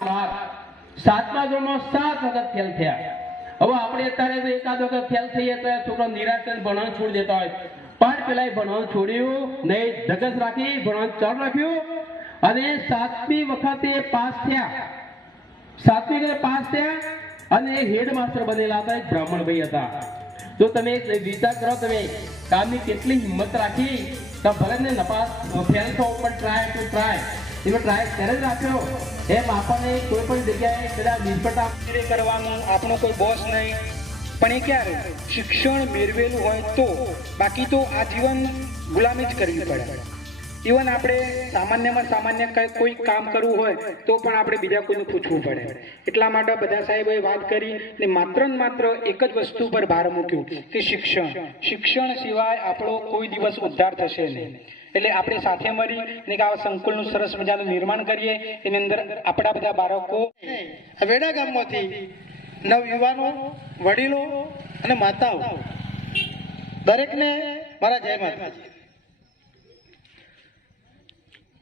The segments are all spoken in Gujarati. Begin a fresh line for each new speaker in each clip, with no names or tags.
બાર. સાતમા ધોરણમાં સાત વખત ફેલ થયા હવે આપણે અત્યારે તો એકાદ વખત ફેલ થઈએ તો છોકરા નિરાશ થઈને ભણવાનું છોડી દેતા હોય પણ પેલા ભણવાનું છોડ્યું નહીં ધગસ રાખી ભણવાનું ચાલુ રાખ્યું. અને સાતમી વખતે પાસ થયા. સાતમી વખતે પાસ થયા અને હેડ માસ્ટર બનેલા હતા, એક બ્રાહ્મણભાઈ હતા. જો તમે વિચાર કરો, તમે કામની કેટલી હિંમત રાખી, તો ભલે ને નપાસ ફેલ થવો, પણ ટ્રાય ટુ ટ્રાય એનો ટ્રાય કરે જ રાખ્યો. એમ આપણને કોઈ પણ જગ્યાએ કદાચ નિષ્ફળતા
કરવાનું આપણો કોઈ બોસ નહીં. પણ એ ક્યારે? શિક્ષણ મેળવેલું હોય તો. બાકી તો આ જીવન ગુલામી જ કરવી પડે. ઇવન આપણે સામાન્યમાં સામાન્ય કંઈ કામ કરવું હોય, તો પણ આપણે બીજા કોઈને પૂછવું પડે. એટલા માટે બધા સાહેબોએ વાત કરી ને માત્ર ને માત્ર એક જ વસ્તુ પર ભાર મૂક્યું, કે શિક્ષણ. શિક્ષણ સિવાય આપણો કોઈ દિવસ ઉદ્ધાર થશે નહીં. એટલે આપણે સાથે મળી ને આવા સંકુલનું સરસ મજાનું નિર્માણ કરીએ. એની અંદર આપણા બધા બાળકો
વેડા ગામમાંથી નવયુવાનો, વડીલો અને માતાઓ. દરેકને મારા જય માતાજી.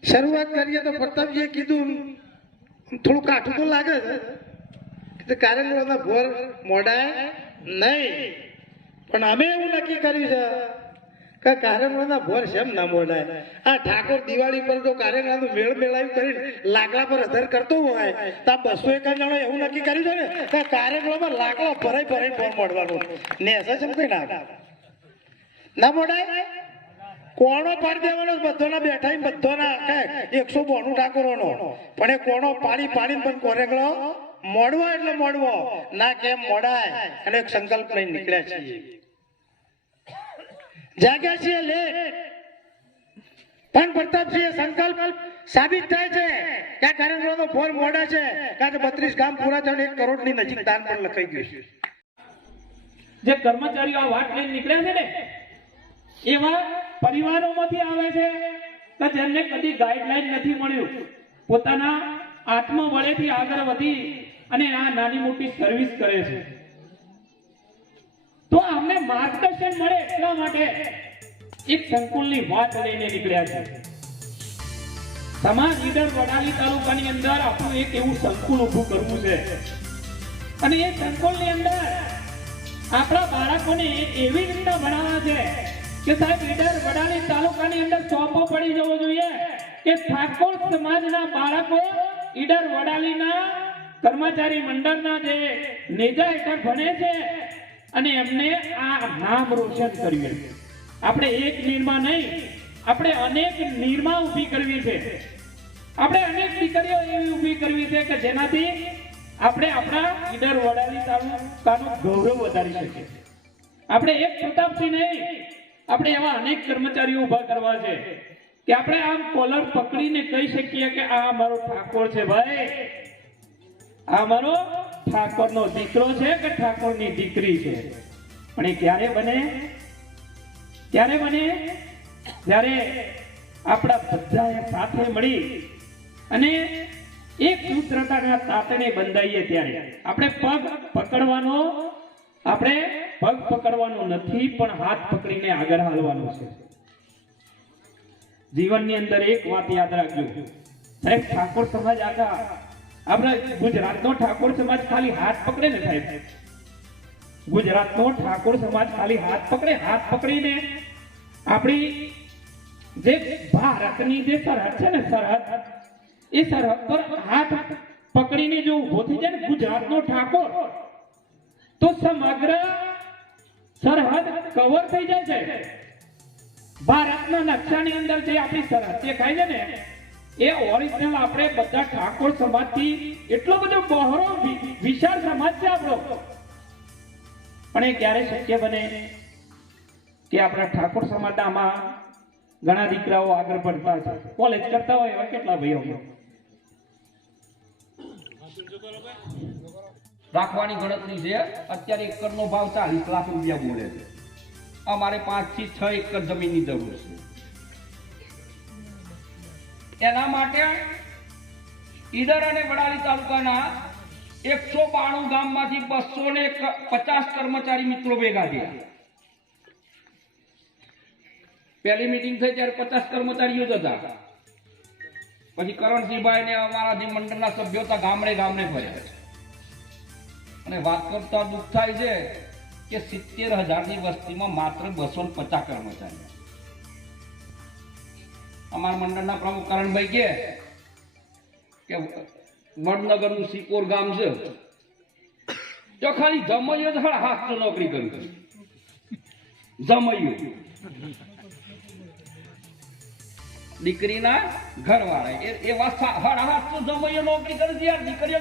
શરૂઆત કરીએ તો પ્રતાપજીએ કીધું થોડું કાઠું તો લાગે છે, કે કાર્યક્રમના ભોર મોડાય નહીં. પણ અમે એવું નક્કી કર્યું છે કે કાર્યક્રમના ભોર શેમ ના મોડાય. આ ઠાકોર દિવાળી પર જો કાર્યક્રમનું મેળ પર અધર કરતો હોય, તો આ એવું નક્કી કર્યું છે ને? કે કાર્યક્રમમાં લાકડા ભરાઈ ભરાઈ ને ના મોડાય? કોણો પાડી દેવાનો બધાના બેઠા બધાના કાંઈ એકસો બોનું ઠાકોરોનો. પણ એ કોણો પાડી પાડીને પણ કોરેગળો મોડવો એટલે મોડવો. ના કેમ મોડાય? અને એક સંકલ્પ લઈને નીકળ્યા છીએ. જાગ્યા છીએ લેટ. પણ પ્રતાપસિંહ સંકલ્પ સાબિત થાય છે કે આ કાર્યક્રમનો ફોર મોડા છે કારણ કે બત્રીસ ગામ પૂરા થયો એક કરોડની નજીક દાન પણ લખાઈ ગયું છે.
જે કર્મચારીઓ આ વાત લઈને નીકળ્યા છે ને, એવા પરિવારોમાંથી આવે છે કે જેમને કદી ગાઈડલાઈન નથી મળ્યું. પોતાના આત્મબળેથી આગળ વધી અને આ નાની મોટી સર્વિસ કરે છે. તો અમને માર્ગદર્શન મળે એટલા માટે એક સંકુલની વાત લઈને નીકળ્યા છે. સમાજ લીડર વડાલી તાલુકાની અંદર આપણું એક એવું સંકુલ ઊભું કરવું છે. અને એ સંકુલની અંદર આપણા બાળકોને એવી રીતના ભણાવવા છે કે સાહેબ, લીડર વડાલી તાલુકાની અંદર ચોપો પડી જવો જોઈએ કે ઠાકોર સમાજના બાળકો ઈડર વડાલીના કર્મચારી મંડળના જે નેજા હેઠળ ભણે છે અને એમને આ નામ રોશન કર્યું આપણે એક નિર્મા નહીં, આપણે અનેક નિર્મા ઊભી કરવી છે. આપણે અનેક દીકરીઓ એવી ઊભી કરવી છે કે જેનાથી આપણે આપણા ઈડર વડાલી તાલુકાનું ગૌરવ વધારી શકીએ. આપણે એક પ્રતાપસિંહ નહીં, આપણે એવા અનેક કર્મચારીઓ ઊભા કરવા છે. કે આપણે આમ કોલર પકડીને કહી શકીએ કે આ મારો ઠાકોર છે ભાઈ. આ મારો ઠાકોરનો દીકરો છે કે ઠાકોરની દીકરી છે? પણ એ ક્યારે બને? ક્યારે બને? જ્યારે આપણા બધાએ સાથે મળી અને એક સૂત્રતાના તાતણે બંધાઈએ ત્યારે. આપણે પગ પકડવાનો, આપણે પગ પકડવાનો નથી, પણ હાથ પકડીને આગળ હાલવાનો છે. જીવનની અંદર એક વાત યાદ રાખજો. સાહેબ, ઠાકોર સમાજ આગા આપણે ગુજરાતનો ઠાકોર સમાજ ખાલી હાથ પકડે ને સાહેબ? ગુજરાતનો ઠાકોર સમાજ ખાલી હાથ પકડે, હાથ પકડીને આપણી જે ભારતની જે સરહદ છે ને સરહદ, એ સરહદ પર હાથ પકડીને જો ઊભો થઈ જાય ને ગુજરાતનો ઠાકોર, તો સમગ્ર સરહદ કવર થઈ જાય છે ભારતના નકશાની અંદર જે આપણી સરહદ દેખાય છે ને એ ઓરિજિનલ આપણે બધા ઠાકોર સમાજથી એટલો બધો બહોરો વિશાળ સમાજ છે આપણો. પણ એ ક્યારે શક્ય બને? કે આપણા ઠાકોર સમાજ આમાં ઘણા દીકરાઓ આગળ પડતા છે. કોલેજ કરતા હોય એવા કેટલા ભાઈઓ રાખવાની ગણતરી છે. અત્યારે એકરનો ભાવ ચાલીસ લાખ રૂપિયા બોલે છે.
અમારે પાંચથી છ એકર જમીનની જરૂર છે. એના માટે ઈડર અને વડાલી તાલુકાના એકસો બાણું ગામમાંથી બસો ને પચાસ કર્મચારી મિત્રો ભેગા થયા. પહેલી મિટિંગ થઈ ત્યારે પચાસ કર્મચારીઓ જ હતા. પછી કરણસિંહભાઈ ને અમારા જે મંડળના સભ્યો હતા, ગામડે ગામડે ફર્યા. અને વાત કરતા દુઃખ થાય છે કે સિત્તેર હજારની વસ્તીમાં માત્ર બસો પચાસ કર્મચારી અમારા મંડળના પ્રમુખ કરણભાઈ કે વડનગરનું સિકોર ગામ છે. તો ખાલી જમૈયો જ હાથ નોકરી કરી જમૈયો દીકરીના ઘરવાળા એ એવા હાથ તો જમૈયો નોકરી કરી યાર, દીકરીઓ